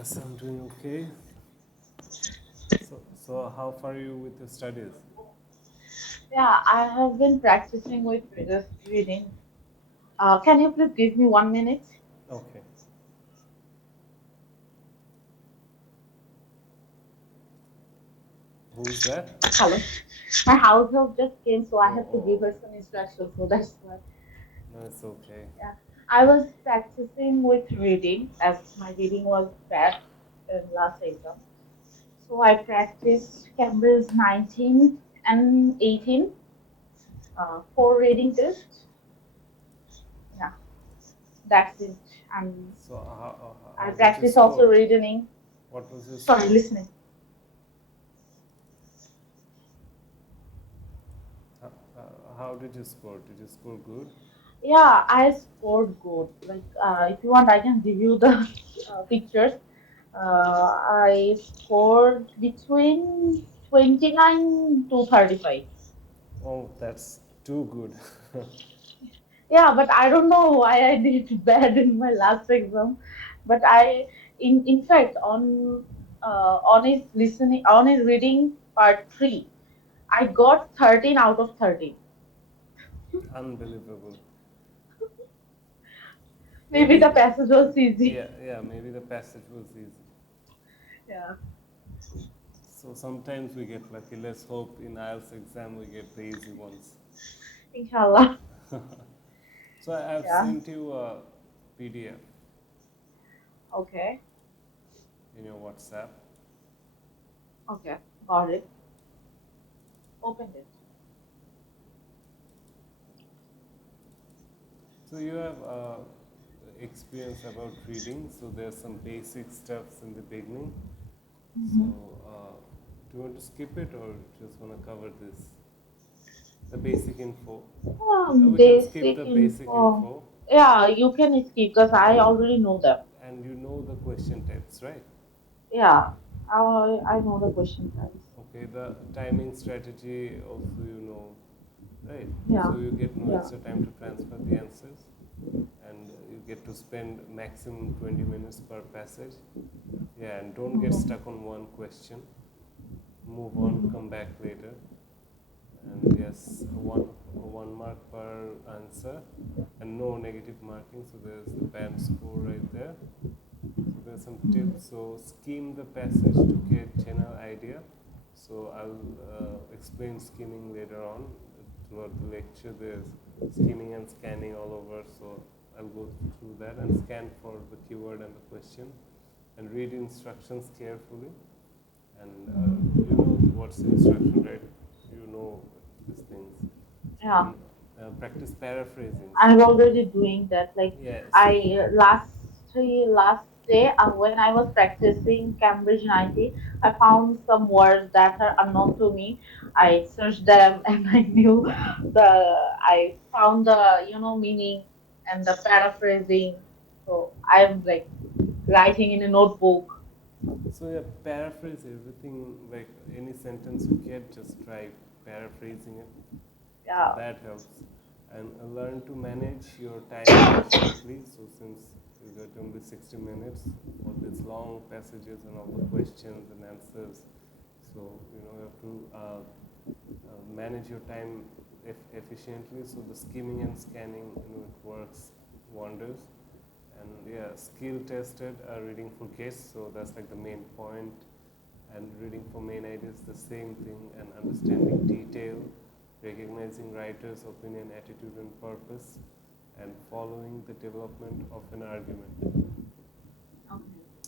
Yes, I'm doing okay. So how far are you with your studies? Yeah, I have been practicing with reading. Can you please give me 1 minute? Okay. Who's that? Hello. My house help just came, so I Oh, have to give oh, her okay. some instructions. So that's why. No, it's okay. Yeah, I was practicing with reading as my reading was bad in last exam. So I practiced Cambridge 19 and 18 for reading test. Yeah, that's it. And So I how did you practice also score? reading. What was your Sorry, score? listening. How did you score? Did you score good? Yeah, I scored good. Like, if you want, I can give you the pictures. I scored between 29 to 35. Oh, that's too good. Yeah, but I don't know why I did bad in my last exam. But in fact, on his listening, on his reading part three, I got 13 out of 13. Unbelievable. Maybe the Maybe, passage was easy. yeah, maybe the passage was easy. Yeah, So sometimes we get lucky. Let's hope in IELTS exam we get the easy ones. inshallah. So I've Yeah. sent you a PDF Okay. in your WhatsApp. Okay. Got it. Opened it. So you have experience about reading. So there's some basic steps in the beginning. So Mm-hmm. do you want to skip it or just want to cover this? The basic info. We can skip Basic the basic info. info, Yeah, you can skip because I already know them. and you know the question types, right? Yeah, I know the question types. Okay, the timing strategy also you know, right? Yeah, So you get no yeah. extra time to transfer the answers, and you get to spend maximum 20 minutes per passage. Yeah, and don't get Mm-hmm. stuck on one question. Move on, Mm-hmm. come back later. And yes, one mark per answer, and no negative marking. So there's the band score right there. So there's some tips. So skim the passage to get general idea. So I'll explain skimming later on throughout the lecture. There's skimming and scanning all over. So I'll go through that and scan for the keyword and the question, and read instructions carefully. And you know what's instruction, right? You know these things. Yeah. And practice paraphrasing. I'm So already doing that. Like yeah, so I last day when I was practicing Cambridge 90, I found some words that are unknown to me. I searched them and I knew I found the meaning and the paraphrasing. So I'm like writing in a notebook. so yeah, paraphrase everything. Like any sentence you get, just try paraphrasing it. So Yeah. that helps. And learn to manage your time efficiently. So since you got only 60 minutes for these long passages and all the questions and answers, so you have to manage your time efficiently. So the skimming and scanning, it works wonders. And yeah, skill tested reading for guests. So that's like the main point. And reading for main ideas, the same thing. And understanding detail, recognizing writer's opinion, attitude, and purpose, and following the development of an argument. Okay.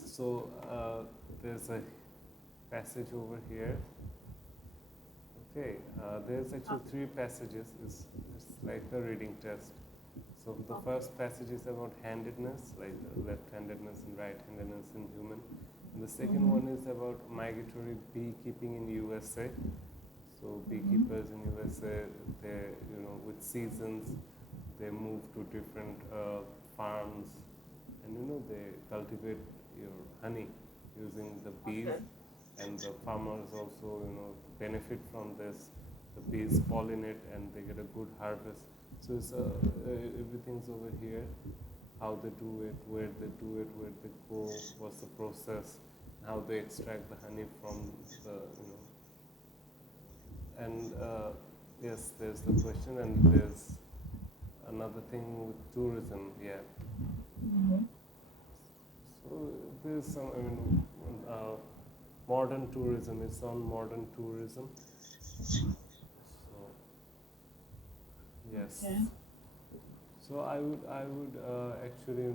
So there's a passage over here. Okay, there's actually Okay. three passages. It's like a reading test. So the Okay. first passage is about handedness, like left-handedness and right-handedness in human. And the second Mm-hmm. one is about migratory beekeeping in USA. So Mm-hmm. beekeepers in USA, they with seasons, they move to different farms, and they cultivate your honey using the bees, Okay. and the farmers also benefit from this. The bees pollinate and they get a good harvest. So everything's over here. how they do it, where they do it, where they go, what's the process, how they extract the honey from the, and yes, there's the question, and there's another thing with tourism. Yeah, Mhm. so there's some, uh, modern tourism. It's on modern tourism. So Okay. yes, so I would actually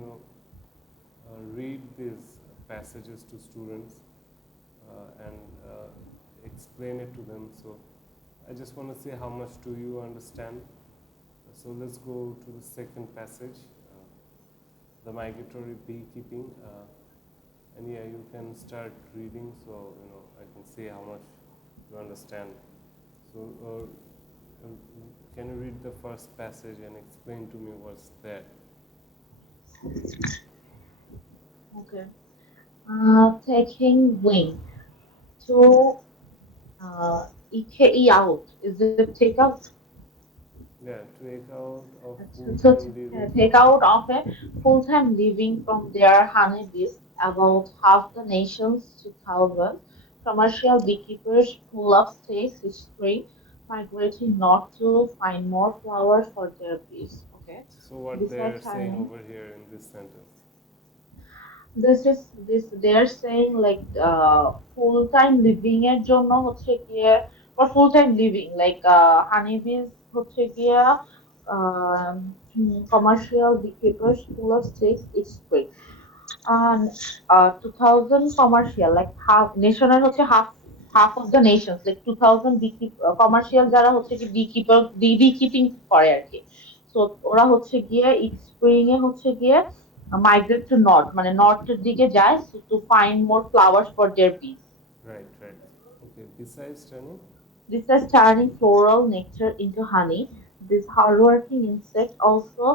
read these passages to students and explain it to them. So I just want to see how much do you understand. So let's go to the second passage, the migratory beekeeping. And yeah, you can start reading, so I can see how much you understand. So can you read the first passage and explain to me what's there? Okay. Taking wing to EKE out. Is it take out? Yeah, take out of To full-time living take from. out of a full-time living from their honeybees, about half the nation's 2000 commercial beekeepers pull up stakes each spring, migrating north to find more flowers for their bees. Okay, So what they're besides saying turning, over here in this sentence. this they're saying like full-time living এর জন্য হচ্ছে গিয়ে for full-time living like honeybees হচ্ছে গিয়ে commercial beekeepers pull up stakes each spring. And 2000 commercial like half national হচ্ছে half of the nations like 2000 commercial যারা হচ্ছে কি beekeeping করে আর কি, so ওরা হচ্ছে গিয়ে each spring এ হচ্ছে গিয়ে migrate to north মানে north এর দিকে যায় so to find more flowers for their bees. Right, right. Okay, besides turning. This is turning floral nectar into honey. This hardworking insect also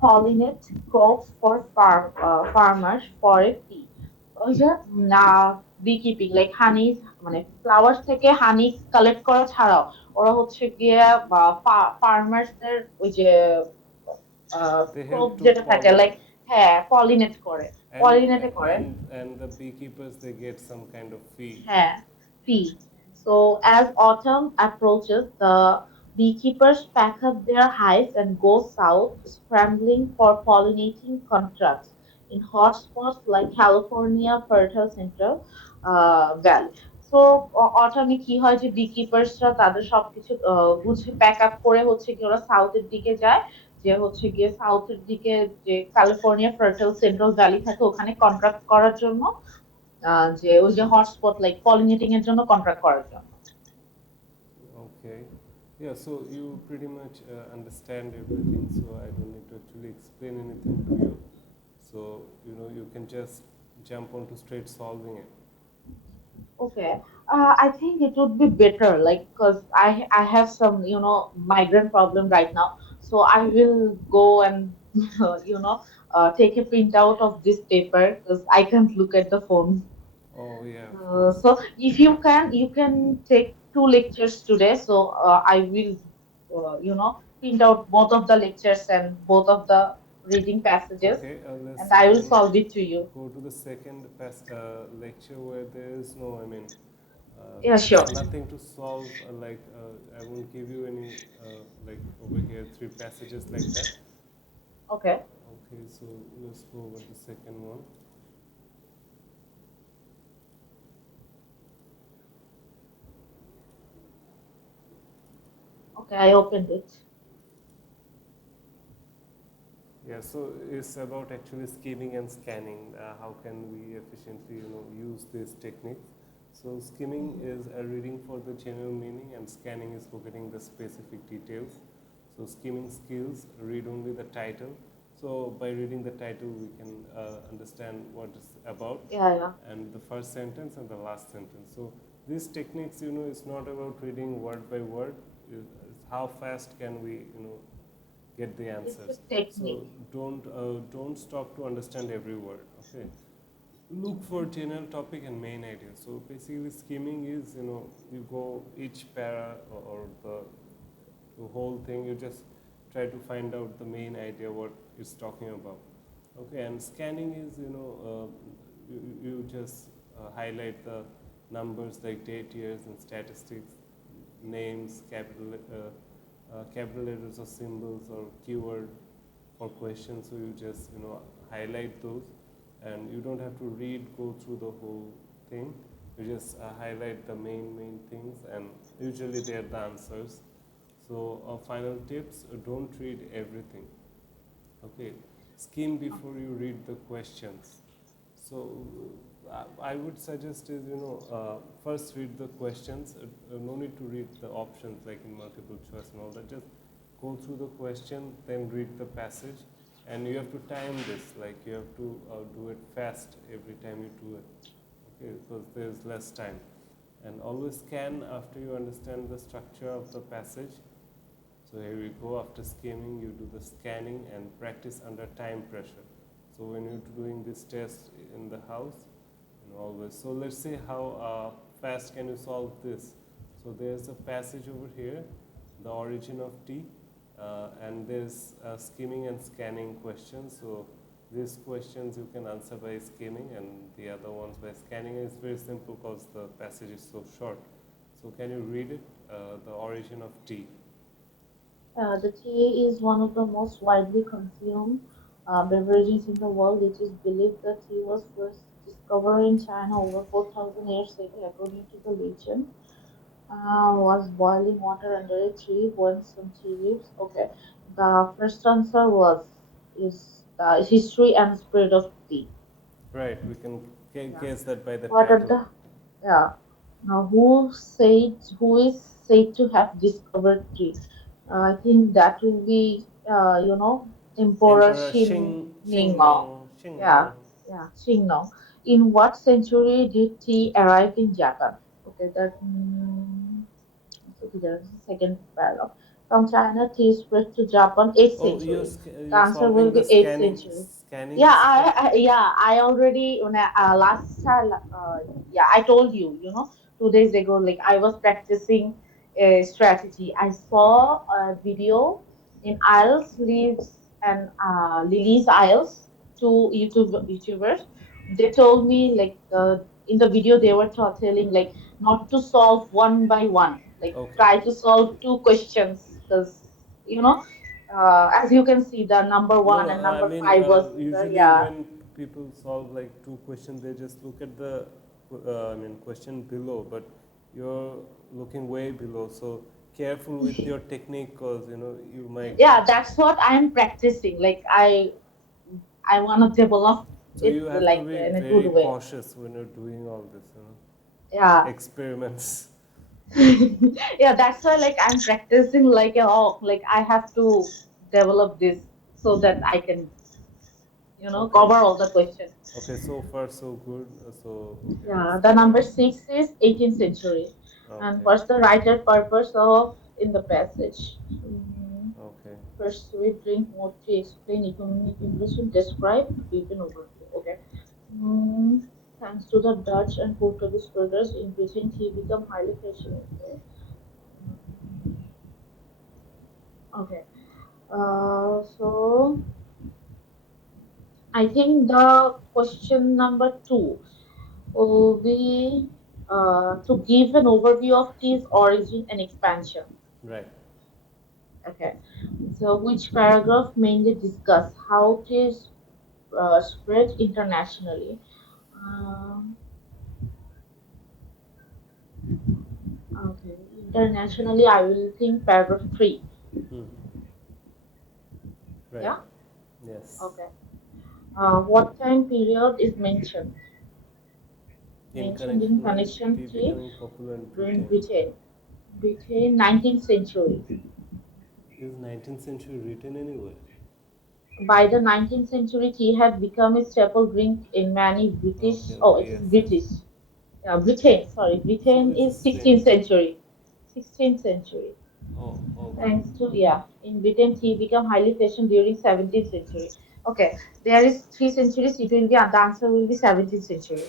pollinate crops for farmers for a fee. ওই যে না beekeeping like হানি মানে flowers থেকে হানি collect করা ছাড়াও ওরা হচ্ছে গিয়ে ফার্মার্সদের ওই যে They ক্রপ help to যেটা থাকে লাইক pollinate. হ্যাঁ পলিনেট করে, and পলিনেটে করে and the beekeepers, they get some kind of fee. Yeah, fee. So as autumn approaches, the beekeepers pack up their hives and go south, scrambling for pollinating contracts in hotspots like California, fertile Central Valley. So autumn কি হয় যে beekeepersরা তাদের সবকিছু বুঝে pack up করে হচ্ছে কি ওরা সাউথের দিকে যায়, যে হচ্ছে গিয়ে সাউথের দিকে যে ক্যালিফোর্নিয়া ফার্টাইল সেন্ট্রাল ভ্যালি থাকে ওখানে কন্ট্রাক্ট করার জন্য, যে ওই যে হটস্পট লাইক পলিনেটিং এর জন্য কন্ট্রাক্ট করার জন্য। Okay. Yeah, so you pretty much understand everything, so I don't need to actually explain anything to you. So, you can just jump onto straight solving it. Okay, I think it would be better, like, because I have some migraine problem right now, so I will go and take a printout of this paper because I can't look at the phone. Oh, yeah, of course. So if you can take two lectures today. So I will, print out both of the lectures and both of the reading passages, Okay, let's and I will then solve it to you. go to the second lecture where there is no, Yeah, sure. nothing to solve. I won't give you any, like over here, three passages like that. Okay. Okay, so let's go over the second one. Okay, I opened it. Yeah, so it's about actually skimming and scanning. How can we efficiently, use these techniques? So skimming Mhm. is a reading for the general meaning, and scanning is for getting the specific details. So skimming skills read only the title. So by reading the title, we can understand what it's about, Yeah, yeah. and the first sentence and the last sentence. So these techniques, it's not about reading word by word. It's how fast can we, get the It's a answers. So technique. don't stop to understand every word. Okay. Look for Okay. general topic and main idea. So basically, skimming is, you go each para or the whole thing. You just try to find out the main idea what it's talking about. Okay, and scanning is, you just highlight the numbers like date, years, and statistics, names, capital letters or symbols or keyword for questions. So you just, highlight those, and you don't have to go through the whole thing. You just highlight the main things, and usually they are the answers. So, final tips: don't read everything. Okay, skim before you read the questions. So I would suggest is, first read the questions. No need to read the options like in multiple choice and all that. Just go through the question, then read the passage, and you have to time this. Like you have to do it fast every time you do it. Okay, because there is less time. And always scan after you understand the structure of the passage. So here we go, after skimming, you do the scanning and practice under time pressure. So when you're doing this test in the house, always. So let's see how fast can you solve this. So there's a passage over here, the origin of tea, and there's skimming and scanning questions. So these questions you can answer by skimming, and the other ones by scanning. It's very simple because the passage is so short. So can you read it? The origin of tea. The tea is one of the most widely consumed beverages in the world. It is believed that tea was first discovered in China over 4,000 years ago, according to the legend. Was boiling water under a tree when some tea leaves. Okay, the first answer was is the history and spread of tea. Right, we can Yeah. guess that by the What are title. the yeah? Now, who is said to have discovered tea? I think that will be Emperor Emperor Xin Xing Ningmao. Nong, Xing Yeah, Nong. yeah, Qingnong. In what century did tea arrive in Japan? Okay, that. So there's the second paragraph. From China, tea spread to Japan, 8th Oh, century. The you're answer will solving the be 8th century. scanning Yeah, step. I already when last time, yeah, I told you, 2 days ago, like I was practicing a strategy. I saw a video in IELTS Leaves and Lily's IELTS, two YouTubers. They told me like in the video they were telling like not to solve one by one, like Okay. try to solve two questions because as you can see the number No, one no. and I number mean, five was usually yeah. when people solve like two questions, they just look at the, question below. But you're looking way below, so careful with your technique, cause you might. Yeah, that's what I'm practicing, like I want to develop So it you have to like be in a good very way. cautious when you're doing all this, Yeah. experiments. Yeah, that's why like I'm practicing like like I have to develop this so that I can Okay. cover all the questions. Okay. So far, so good. So okay, let's Yeah, the carry number on. 6 is 18th century. And Okay. what's the writer purpose of in the passage? Okay. Persuade, drink, motivate, explain, economic impression, describe, give an overview. Okay. Mm, Thanks to the Dutch and Portuguese traders in Britain, tea became highly fashionable. Okay. So I think the question number two will be to give an overview of tea's origin and expansion. Right. Okay. So which paragraph mainly discuss how tea spread internationally? Um, okay. Internationally, I will think paragraph three. Hmm. Right. Yeah. Yes. Okay. What time period is mentioned? In Mentioned in connection with connection tea to becoming popular in during Britain. Britain. Britain, 19th century. Is 19th century written anywhere? By the 19th century, tea had become a staple drink in many Okay, British. Oh, okay, it is yes, yes. British. Britain. Sorry, So Britain it's the is same. 16th century. 16th century. Oh, okay. Thanks to yeah, in Britain, tea became highly fashioned during 17th century. Okay, there is 3 centuries. It will be the answer will be 17th century.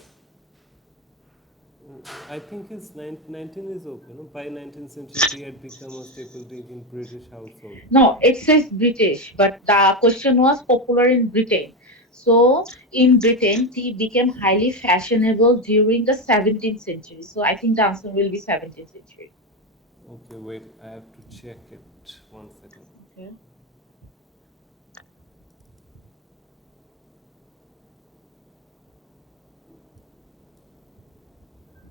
I think it's 19 is okay. No? By 19th century, tea had become a staple drink in British household. No, it says British, but the question was popular in Britain. So in Britain, tea became highly fashionable during the 17th century. So I think the answer will be 17th century. Okay, wait, I have to check it. 1 second. Okay.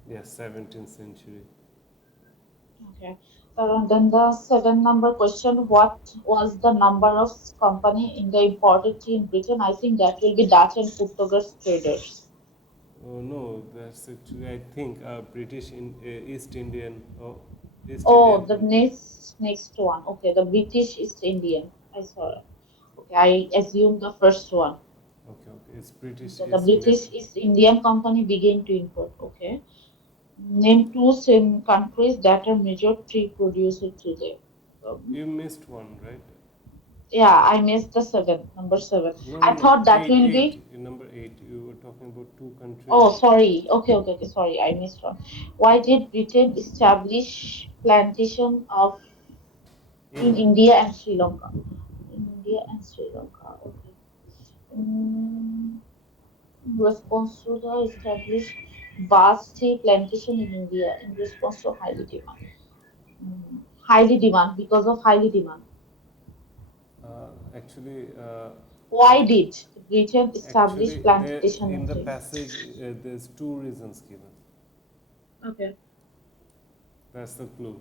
Yes, 17th century. Okay. Then the seven number question, what was the number of company in the imported tea in Britain? I think that will be Dutch and Portuguese traders. Oh no, that's actually I think British in East Indian East Oh, Indian the Company. next one. Okay, the British East Indian. I saw it. Okay, I assume the first one. Okay, okay, it's British Okay, the East Indian. British East Indian Company began to import. Okay. Name two same countries that are major tea producers today. You missed one, right? Yeah, I missed the seven, number seven. No, no, I no. thought that Eight, will eight. be. Number eight. You were talking about two countries. Oh, sorry. Okay, okay, okay. Sorry, I missed one. Why did Britain establish plantation of in In India and Sri Lanka? In India and Sri Lanka. Okay. Mm, response to the established vast tea plantation in India in response to highly demand. Highly demand because of highly demand. actually, Why did Britain establish actually, there plantation in in the tea? passage there's two reasons given. Okay. That's the clue.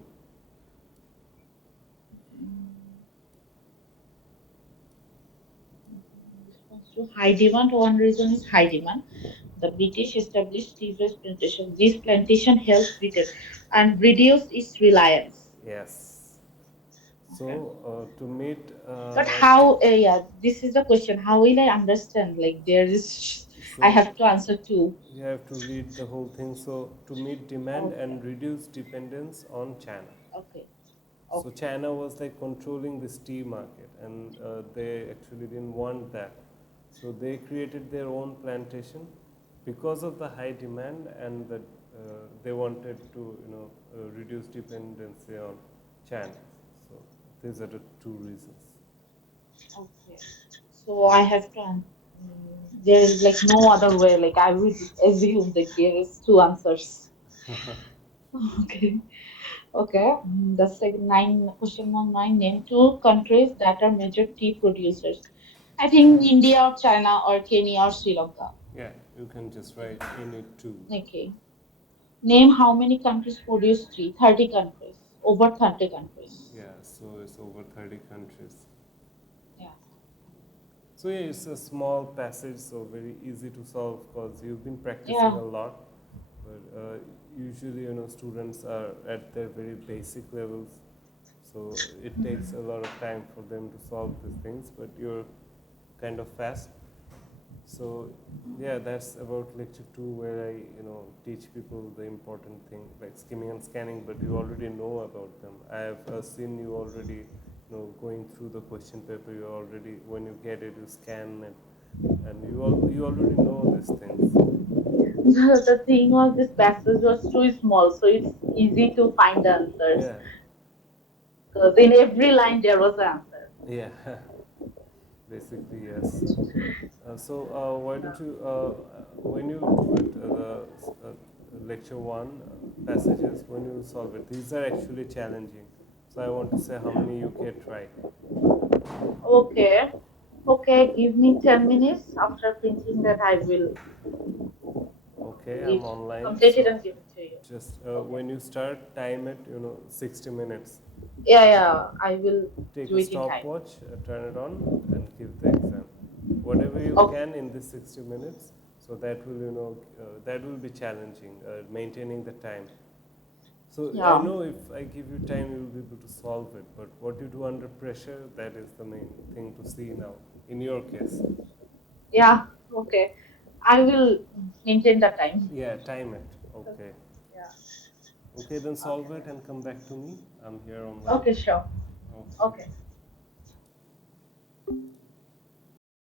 Response to high demand. One reason is high demand. The British established tea plantation. This plantation helped Britain and reduce its reliance. Yes. Okay. So to meet, But how? Yeah, this is the question. How will I understand? Like there is, I so have to answer two. you have to read the whole thing. So to meet demand Okay. and reduce dependence on China. Okay. So Okay. China was like controlling this tea market, and they actually didn't want that. So they created their own plantation because of the high demand, and that they wanted to, reduce dependency on China. So these are the two reasons. Okay. So I have to. There is like no other way. Like I would assume that there is two answers. Okay. Okay. The second nine question number nine. Name two countries that are major tea producers. I think India or China or Kenya or Sri Lanka. Yeah, you can just write any two. Okay. Name how many countries produce tea? 30 countries. Over 30 countries. Yeah, so it's over 30 countries. Yeah. So yeah, it's a small passage, so very easy to solve because you've been practicing Yeah. a lot. But usually, students are at their very basic levels, so it takes a lot of time for them to solve these things. But you're kind of fast. So yeah, that's about lecture two, where I teach people the important thing like skimming and scanning. But you already know about them. I have seen you already, going through the question paper. You already, when you get it, you scan it, and you already know these things. The thing was this passage was too small, so it's easy to find the answers. Yeah, Because in every line there was an answer. yeah, basically yes. So why don't you, when you do it, the lecture one passages, when you solve it, these are actually challenging. So I want to say how many you get right. Okay. Okay, give me 10 minutes. After finishing that, I will Okay, I'm give online. complete it So and give it to you. just Okay. when you start, time it, 60 minutes. Yeah, yeah, I will Take do a it in time. stopwatch, turn it on, and give the exam. Whatever you Okay. can in this 60 minutes. So that will, that will be challenging, maintaining the time. So I Yeah. know if I give you time, you will be able to solve it. But what you do under pressure, that is the main thing to see now. In your case, Yeah. Okay. I will maintain the time. yeah, time it. Okay. Okay. Yeah. Okay, then Okay. solve it and come back to me. I'm here online. Okay, sure. Okay. Okay.